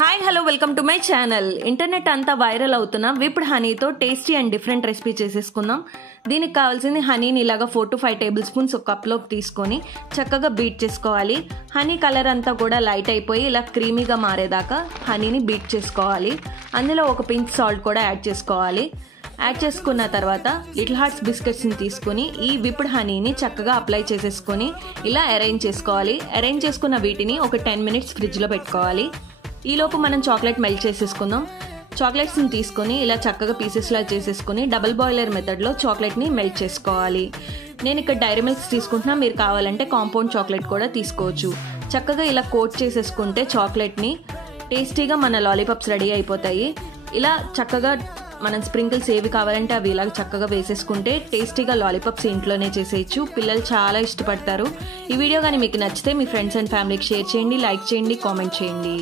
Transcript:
Hi hello welcome to my channel. Internet అంతా viral అవుతున్న whipped హనీతో టేస్టీ అండ్ డిఫరెంట్ రెసిపీ చేసేసుకుందాం. దీనికి కావాల్సింది హనీని ఇలాగా 4 to 5 టేబుల్ స్పూన్స్ ఒక కప్లోకి తీసుకొని చక్కగా బీట్ చేసుకోవాలి. హనీ కలర్ అంతా కూడా లైట్ అయిపోయి ఇలా క్రీమీగా మారేదాకా హనీని బీట్ చేసుకోవాలి. అందులో ఒక పించ్ సాల్ట్ కూడా యాడ్ చేసుకోవాలి. యాడ్ చేసుకున్న తర్వాత లిటిల్ హార్ట్స్ బిస్కెట్స్ని తీసుకుని ఈ విప్డ్ హనీని చక్కగా అప్లై చేసేసుకొని ఇలా అరేంజ్ చేసుకోవాలి. అరేంజ్ చేసుకున్న వీటిని ఒక 10 minutes ఫ్రిడ్జ్లో పెట్టుకోవాలి. ఈలోపు మనం చాక్లెట్ మెల్ట్ చేసేసుకుందాం. చాక్లెట్స్ని తీసుకొని ఇలా చక్కగా పీసెస్లా చేసేసుకుని డబుల్ బాయిలర్ మెథడ్లో చాక్లెట్ని మెల్ట్ చేసుకోవాలి. నేను ఇక్కడ డైరీ మిల్క్స్ తీసుకుంటున్నా, మీరు కావాలంటే కాంపౌండ్ చాక్లెట్ కూడా తీసుకోవచ్చు. చక్కగా ఇలా కోట్ చేసేసుకుంటే చాక్లెట్ని టేస్టీగా మన లాలీపాప్స్ రెడీ అయిపోతాయి. ఇలా చక్కగా మనం స్ప్రింకిల్స్ ఏవి కావాలంటే అవి ఇలా చక్కగా వేసేసుకుంటే టేస్టీగా లాలీపాప్స్ ఇంట్లోనే చేసేయచ్చు. పిల్లలు చాలా ఇష్టపడతారు. ఈ వీడియో కానీ మీకు నచ్చితే మీ ఫ్రెండ్స్ అండ్ ఫ్యామిలీకి షేర్ చేయండి, లైక్ చేయండి, కామెంట్ చేయండి.